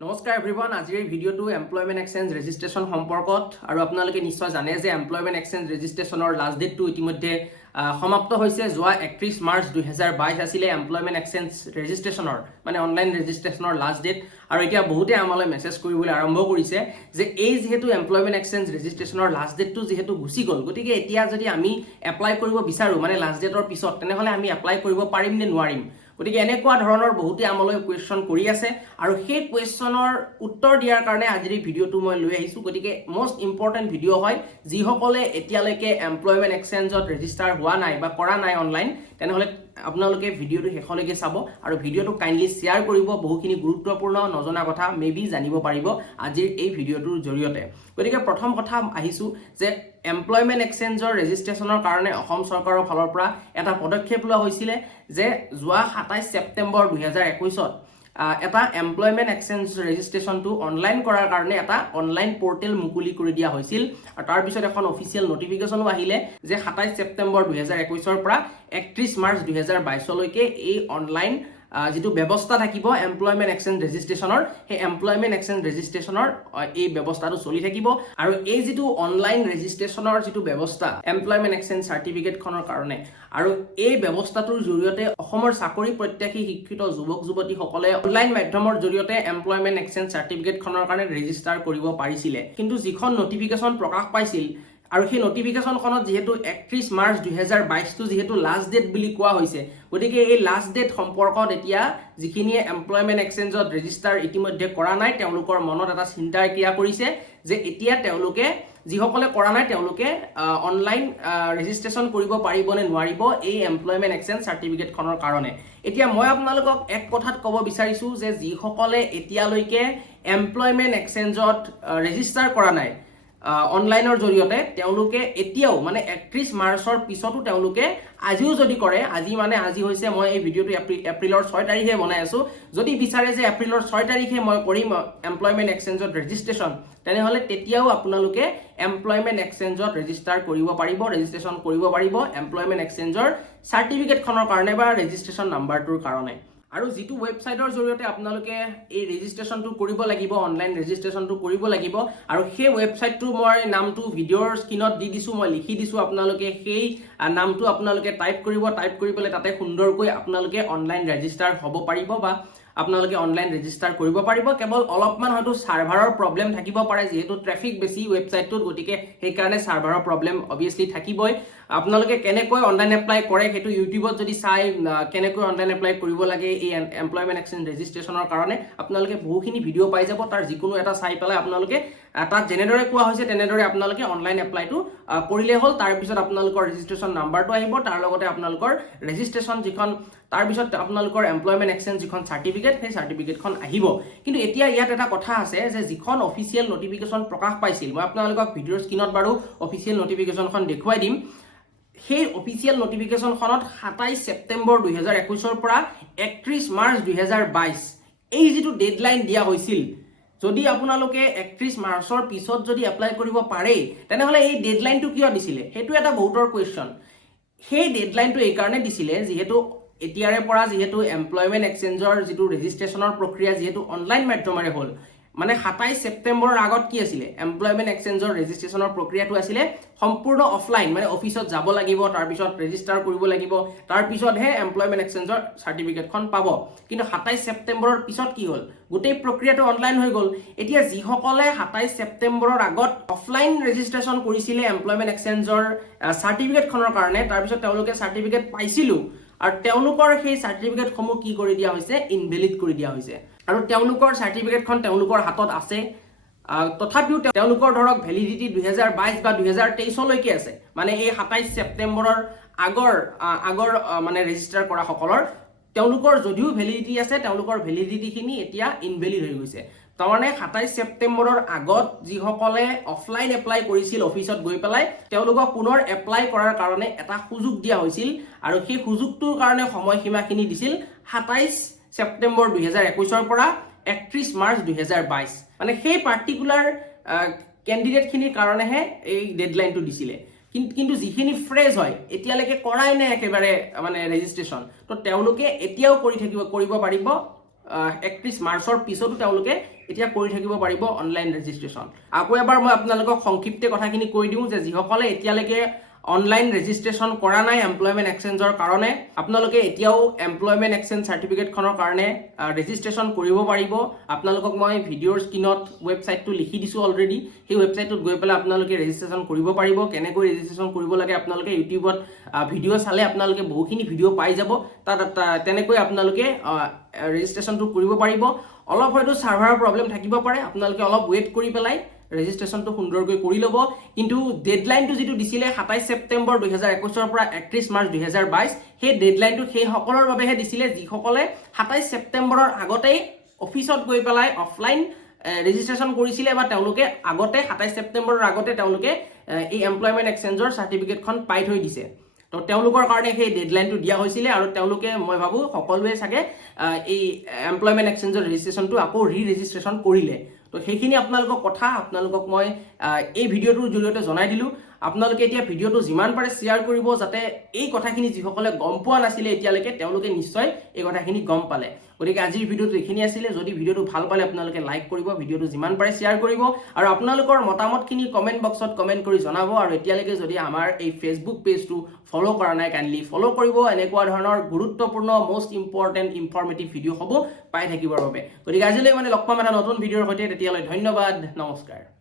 নমস্কাৰ এভৰিৱান আজিৰ এই ভিডিঅ'টো এমপ্লয়মেণ্ট এক্সচেঞ্জ ৰেজিষ্ট্ৰেশ্যন সম্পৰ্কত আৰু আপোনালোকে নিশ্চয় জানে যে এমপ্লয়মেণ্ট এক্সচেঞ্জ ৰেজিষ্ট্ৰেশ্যনৰ লাষ্ট ডেটটো ইতিমধ্যে সমাপ্ত হৈছে যোৱা 31 মাৰ্চ 2022 আছিলে এমপ্লয়মেণ্ট এক্সচেঞ্জ ৰেজিষ্ট্ৰেশ্যনৰ মানে অনলাইন ৰেজিষ্ট্ৰেশ্যনৰ লাষ্ট ডেট আৰু এতিয়া বহুতে আমালৈ মেছেজ কৰিবলৈ আৰম্ভ কৰিছে যে এই যেহেতু এমপ্লয়মেণ্ট এক্সচেঞ্জ ৰেজিষ্ট্ৰেশ্যনৰ লাষ্ট ডেটটো যেহেতু গুচি গ'ল গতিকে এতিয়া যদি আমি এপ্লাই কৰিব বিচাৰো মানে লাষ্ট ডেটৰ পিছত তেনেহ'লে আমি এপ্লাই কৰিব পাৰিম নে নোৱাৰিম গতিকে এনেকুৱা ধৰণৰ বহুতে আমালৈ কুৱেশ্যন কৰি আছে আৰু সেই কুৱেশ্যনৰ উত্তৰ দিয়াৰ কাৰণে আজিৰ এই ভিডিঅ'টো মই লৈ আহিছোঁ গতিকে মোষ্ট ইম্পৰ্টেণ্ট ভিডিঅ' হয় যিসকলে এতিয়ালৈকে এমপ্লয়মেণ্ট এক্সচেঞ্জত ৰেজিষ্টাৰ হোৱা নাই বা কৰা নাই অনলাইন তেনেহ'লে আপোনালোকে ভিডিঅ'টো শেষলৈকে চাব আৰু ভিডিঅ'টো কাইণ্ডলি শ্বেয়াৰ কৰিব বহুখিনি গুৰুত্বপূৰ্ণ নজনা কথা মেবি জানিব পাৰিব আজিৰ এই ভিডিঅ'টোৰ জৰিয়তে গতিকে প্ৰথম কথা আহিছোঁ যে এমপ্লয়মেণ্ট এক্সচেঞ্জৰ ৰেজিষ্ট্ৰেশ্যনৰ কাৰণে অসম চৰকাৰৰ ফালৰ পৰা এটা পদক্ষেপ লোৱা হৈছিলে যে যোৱা 27 ছেপ্টেম্বৰ 2021ত এটা এমপ্লয়মেণ্ট এক্সচেঞ্জ ৰেজিষ্ট্ৰেশ্যনটো অনলাইন কৰাৰ কাৰণে এটা অনলাইন পৰ্টেল মুকলি কৰি দিয়া হৈছিল আৰু তাৰপিছত এখন অফিচিয়েল নটিফিকেশ্যনো আহিলে যে 27 ছেপ্টেম্বৰ 2021ৰ পৰা 31 মাৰ্চ 2022লৈকে এই অনলাইন যেটো ব্যৱস্থা থাকিব এমপ্লয়মেণ্ট এক্সচেঞ্জ ৰেজিষ্ট্ৰেশ্যনৰ সেই এমপ্লয়মেণ্ট এক্সচেঞ্জ ৰেজিষ্ট্ৰেশ্যনৰ এই ব্যৱস্থাটো চলি থাকিব আৰু এই যেটো অনলাইন ৰেজিষ্ট্ৰেশ্যনৰ যেটো ব্যৱস্থা এমপ্লয়মেণ্ট এক্সচেঞ্জ চাৰ্টিফিকেটখনৰ কাৰণে আৰু এই ব্যৱস্থাটোৰ জৰিয়তে অসমৰ চাকৰি প্ৰত্যাশী শিক্ষিত যুৱক যুৱতীসকলে অনলাইন মাধ্যমৰ জৰিয়তে এমপ্লয়মেণ্ট এক্সচেঞ্জ চাৰ্টিফিকেটখনৰ কাৰণে ৰেজিষ্টাৰ কৰিব পাৰিছিলে কিন্তু যিখন নটিফিকেশ্যন প্ৰকাশ পাইছিল আৰু সেই নটিফিকেশ্যনখনত যেহেতু 31 মাৰ্চ 2022 টো যেহেতু লাষ্ট ডেট বুলি কোৱা হৈছে গতিকে এই লাষ্ট ডেট সম্পৰ্কত এতিয়া যিখিনিয়ে এমপ্লয়মেণ্ট এক্সচেঞ্জত ৰেজিষ্টাৰ ইতিমধ্যে কৰা নাই তেওঁলোকৰ মনত এটা চিন্তাৰ ক্ৰিয়া কৰিছে যে এতিয়া তেওঁলোকে যিসকলে কৰা নাই তেওঁলোকে অনলাইন ৰেজিষ্ট্ৰেশ্যন কৰিব পাৰিব নে নোৱাৰিব এই এমপ্লয়মেণ্ট এক্সচেঞ্জ চাৰ্টিফিকেটখনৰ কাৰণে এতিয়া মই আপোনালোকক এক কথাত ক'ব বিচাৰিছোঁ যে যিসকলে এতিয়ালৈকে এমপ্লয়মেণ্ট এক্সচেঞ্জত ৰেজিষ্টাৰ কৰা নাই অনলাইনৰ জৰিয়তে তেওঁলোকে এতিয়াও মানে 31 মাৰ্চৰ পিছতো তেওঁলোকে আজিও যদি কৰে আজি হৈছে মই এই ভিডিঅ'টো এপ্ৰিলৰ 6 তাৰিখে বনাই আছো যদি বিচাৰে যে এপ্ৰিলৰ 6 তাৰিখে মই কৰিম এমপ্লয়মেণ্ট এক্সচেঞ্জত ৰেজিষ্ট্ৰেশ্যন তেনেহ'লে তেতিয়াও আপোনালোকে এমপ্লয়মেণ্ট এক্সচেঞ্জত ৰেজিষ্টাৰ কৰিব পাৰিব ৰেজিষ্ট্ৰেশ্যন কৰিব পাৰিব এমপ্লয়মেণ্ট এক্সচেঞ্জৰ চাৰ্টিফিকেটখনৰ কাৰণে বা ৰেজিষ্ট্ৰেশ্যন নাম্বাৰটোৰ কাৰণে আৰু যেটো ৱেবসাইটৰ জৰিয়তে আপোনালোকে এই ৰেজিষ্ট্ৰেশ্যনটো কৰিব লাগিব অনলাইন ৰেজিষ্ট্ৰেশ্যনটো কৰিব লাগিব আৰু সেই ৱেবসাইটটো মই নামটো ভিডিঅ'ৰ স্ক্ৰীনত দি দিছোঁ মই লিখি দিছোঁ আপোনালোকে সেই নামটো আপোনালোকে টাইপ কৰি পেলাই তাতে সুন্দৰকৈ আপোনালোকে অনলাইন ৰেজিষ্টাৰ হ'ব পাৰিব বা আপোনালোকে অনলাইন ৰেজিষ্টাৰ কৰিব পাৰিব কেৱল অলপমান হয়তো সাৰ্ভাৰৰ প্ৰবলেম থাকিব পাৰে যেহেতু ট্ৰেফিক বেছি ৱেবসাইটটোত গতিকে সেই কাৰণে সাৰ্ভাৰৰ প্ৰবলেম অবিয়াসলি থাকিবই আপোনালোকে কেনেকৈ অনলাইন এপ্লাই কৰে হেতু ইউটিউবত যদি চাই কেনেকৈ অনলাইন এপ্লাই কৰিব লাগে এই এমপ্লয়মেণ্ট এক্সচেঞ্জ ৰেজিষ্ট্ৰেশ্যনৰ কাৰণে আপোনালোকে বহুখিনি ভিডিঅ' পাই যাব তাৰ যিকোনো এটা চাই পেলাই আপোনালোকে তাত যেনেদৰে কোৱা হৈছে তেনেদৰে আপোনালোকে অনলাইন এপ্লাইটো কৰিলে হ'ল তাৰ পিছত আপোনালোকৰ ৰেজিষ্ট্ৰেশ্যন নাম্বাৰটো আহিব তাৰ লগতে আপোনালোকৰ ৰেজিষ্ট্ৰেশ্যন যিখন তাৰ পিছত আপোনালোকৰ এমপ্লয়মেণ্ট এক্সচেঞ্জ যিখন চাৰ্টিফিকেট সেই চাৰ্টিফিকেটখন আহিব কিন্তু এতিয়া ইয়াত এটা কথা আছে যে যিখন অফিচিয়েল নটিফিকেশ্যন প্ৰকাশ পাইছিল মই আপোনালোকক ভিডিঅ'ৰ স্ক্ৰীনত বাৰু অফিচিয়েল নটিফিকেশ্যনখন দেখুৱাই দিম সেই অফিচিয়েল নটিফিকেশ্যনখনত 27 ছেপ্টেম্বৰ 2021ৰ পৰা 31 মাৰ্চ 2022 এই যেটো ডেডলাইন দিয়া হৈছিল যদি আপোনালোকে 31 মাৰ্চৰ পিছত যদি এপ্লাই কৰিব পাৰে তেনেহ'লে এই ডেডলাইনটো কিয় দিছিলে হেতু এটা বহুতৰ কোৱেশ্চন সেই ডেডলাইনটো এই কাৰণে দিছিলে যেহেতু এতিয়াৰে পৰা যেহেতু এমপ্লয়মেণ্ট এক্সচেঞ্জৰ যেটো ৰেজিষ্ট্ৰেশ্যনৰ প্ৰক্ৰিয়া যেহেতু অনলাইন মাধ্যমেৰে হ'ল মানে 27 ছেপ্টেম্বৰৰ আগত কি আছিল এমপ্লয়মেণ্ট এক্সচেঞ্জৰ ৰেজিষ্ট্ৰেশ্যনৰ প্ৰক্ৰিয়াটো আছিল সম্পূৰ্ণ অফলাইন মানে অফিচত যাব লাগিব তাৰ পিছত ৰেজিষ্টাৰ কৰিব লাগিব তাৰ পিছতহে এমপ্লয়মেণ্ট এক্সচেঞ্জৰ চাৰ্টিফিকেটখন পাব কিন্তু 27 ছেপ্টেম্বৰৰ পিছত কি হ'ল গোটেই প্ৰক্ৰিয়াটো অনলাইন হৈ গ'ল এতিয়া যিসকলে 27 ছেপ্টেম্বৰৰ আগত অফলাইন ৰেজিষ্ট্ৰেশ্যন কৰিছিলে এমপ্লয়মেণ্ট এক্সচেঞ্জৰ চাৰ্টিফিকেটখনৰ কাৰণে তাৰ পিছত তেওঁলোকে চাৰ্টিফিকেট পাইছিল আৰু তেওঁলোকৰ সেই চাৰ্টিফিকেটসমূহ কি কৰি দিয়া হৈছে ইনভেলিড কৰি দিয়া হৈছে আৰু তেওঁলোকৰ চাৰ্টিফিকেটখন তেওঁলোকৰ হাতত আছে তথাপিও তেওঁলোকৰ ধৰক ভ্যালিডিটি 2022 বা 2023 লৈকে আছে মানে এই 27 ছেপ্টেম্বৰৰ আগৰ মানে ৰেজিষ্টাৰ কৰা সকলৰ তেওঁলোকৰ যদিও ভ্যালিডিটি আছে তেওঁলোকৰ ভ্যালিডিটিখিনি এতিয়া ইনভেলিড হৈ গৈছে তাৰমানে 27 ছেপ্টেম্বৰৰ আগত যিসকলে অফলাইন এপ্লাই কৰিছিল অফিচত গৈ পেলাই তেওঁলোকক পুনৰ এপ্লাই কৰাৰ কাৰণে এটা সুযোগ দিয়া হৈছিল আৰু সেই সুযোগটোৰ কাৰণে সময়সীমাখিনি দিছিল 27 ছেপ্টেম্বৰ 2021ৰ পৰা 31 মাৰ্চ 2022 মানে সেই পাৰ্টিকুলাৰ ক্যান্ডিডেটখিনিৰ কাৰণেহে এই ডেডলাইনটো দিছিলে কিন্তু যিখিনি ফ্ৰেজ হয় এতিয়ালৈকে কৰাই নাই একেবাৰে মানে ৰেজিষ্ট্ৰেশ্যন তো তেওঁলোকে এতিয়াও কৰিব পাৰিব 31 মাৰ্চৰ পিছতো তেওঁলোকে এতিয়া কৰি থাকিব পাৰিব অনলাইন ৰেজিষ্ট্ৰেশ্যন। আকৌ এবাৰ মই আপোনালোকক সংক্ষিপ্তে কথাখিনি কৈ দিওঁ যে যিসকলে এতিয়ালৈকে অনলাইন ৰেজিষ্ট্ৰেশ্যন কৰা নাই এমপ্লয়মেণ্ট এক্সচেঞ্জৰ কাৰণে, আপোনালোকে এতিয়াও এমপ্লয়মেণ্ট এক্সচেঞ্জ চাৰ্টিফিকেটখনৰ কাৰণে ৰেজিষ্ট্ৰেশ্যন কৰিব পাৰিব। আপোনালোকক মই ভিডিঅ'ৰ স্ক্ৰীনত ৱেবছাইটটো লিখি দিছোঁ অলৰেডি, সেই ৱেবছাইটটোত গৈ পেলাই আপোনালোকে ৰেজিষ্ট্ৰেশ্যন কৰিব পাৰিব। কেনেকৈ ৰেজিষ্ট্ৰেশ্যন কৰিব লাগে আপোনালোকে ইউটিউবত ভিডিঅ' চালে আপোনালোকে বহুখিনি ভিডিঅ' পাই যাব, তাত তেনেকৈ আপোনালোকে ৰেজিষ্ট্ৰেশ্যনটো কৰিব পাৰিব। অলপ হয়তো ছাৰ্ভাৰৰ প্ৰব্লেম থাকিব পাৰে, আপোনালোকে অলপ ৱেইট কৰি পেলাই ৰেজিষ্ট্ৰেশ্যনটো সুন্দৰকৈ কৰি ল'ব। কিন্তু ডেডলাইনটো যিটো দিছিলে 27 ছেপ্টেম্বৰ 2021 পৰা 31 মাৰ্চ 2022, সেই ডেডলাইনটো সেইসকলৰ বাবেহে দিছিলে যিসকলে 27 ছেপ্টেম্বৰৰ আগতেই অফিচত গৈ পেলাই অফলাইন ৰেজিষ্ট্ৰেশ্যন কৰিছিলে বা তেওঁলোকে আগতে 27 ছেপ্টেম্বৰৰ আগতে তেওঁলোকে এই এমপ্লয়মেণ্ট এক্সচেঞ্জৰ চাৰ্টিফিকেটখন পাই থৈ দিছে। তো তেওঁলোকৰ কাৰণে সেই ডেডলাইনটো দিয়া হৈছিলে আৰু তেওঁলোকে মই ভাবোঁ সকলোৱে চাগে এই এমপ্লয়মেণ্ট এক্সচেঞ্জৰ ৰেজিষ্ট্ৰেশ্যনটো আকৌ ৰেজিষ্ট্ৰেশ্যন কৰিলে। তো সেইখিনি আপোনালোকৰ কথা আপোনালোকক মই এই ভিডিঅ'টোৰ জৰিয়তে জনাই দিলোঁ। আপোনালোকে এতিয়া ভিডিঅ'টো যিমান পাৰে শ্বেয়াৰ কৰিব, যাতে এই কথাখিনি যিসকলে গম পোৱা নাছিলে এতিয়ালৈকে তেওঁলোকে নিশ্চয় এই কথাখিনি গম পালে। গতিকে আজিৰ ভিডিঅ'টো এইখিনি আছিলে। যদি ভিডিঅ'টো ভাল পালে আপোনালোকে লাইক কৰিব, ভিডিঅ'টো যিমান পাৰে শ্বেয়াৰ কৰিব আৰু আপোনালোকৰ মতামতখিনি কমেণ্ট বক্সত কমেণ্ট কৰি জনাব। আৰু এতিয়ালৈকে যদি আমাৰ এই ফেচবুক পেজটো ফ'ল' কৰা নাই, কাইণ্ডলি ফ'ল' কৰিব, এনেকুৱা ধৰণৰ গুৰুত্বপূৰ্ণ মষ্ট ইম্পৰ্টেণ্ট ইনফৰ্মেটিভ ভিডিঅ'সমূহ পাই থাকিবৰ বাবে। গতিকে আজিলৈ লগ পাম এটা নতুন ভিডিঅ'ৰ সৈতে, তেতিয়ালৈ ধন্যবাদ, নমস্কাৰ।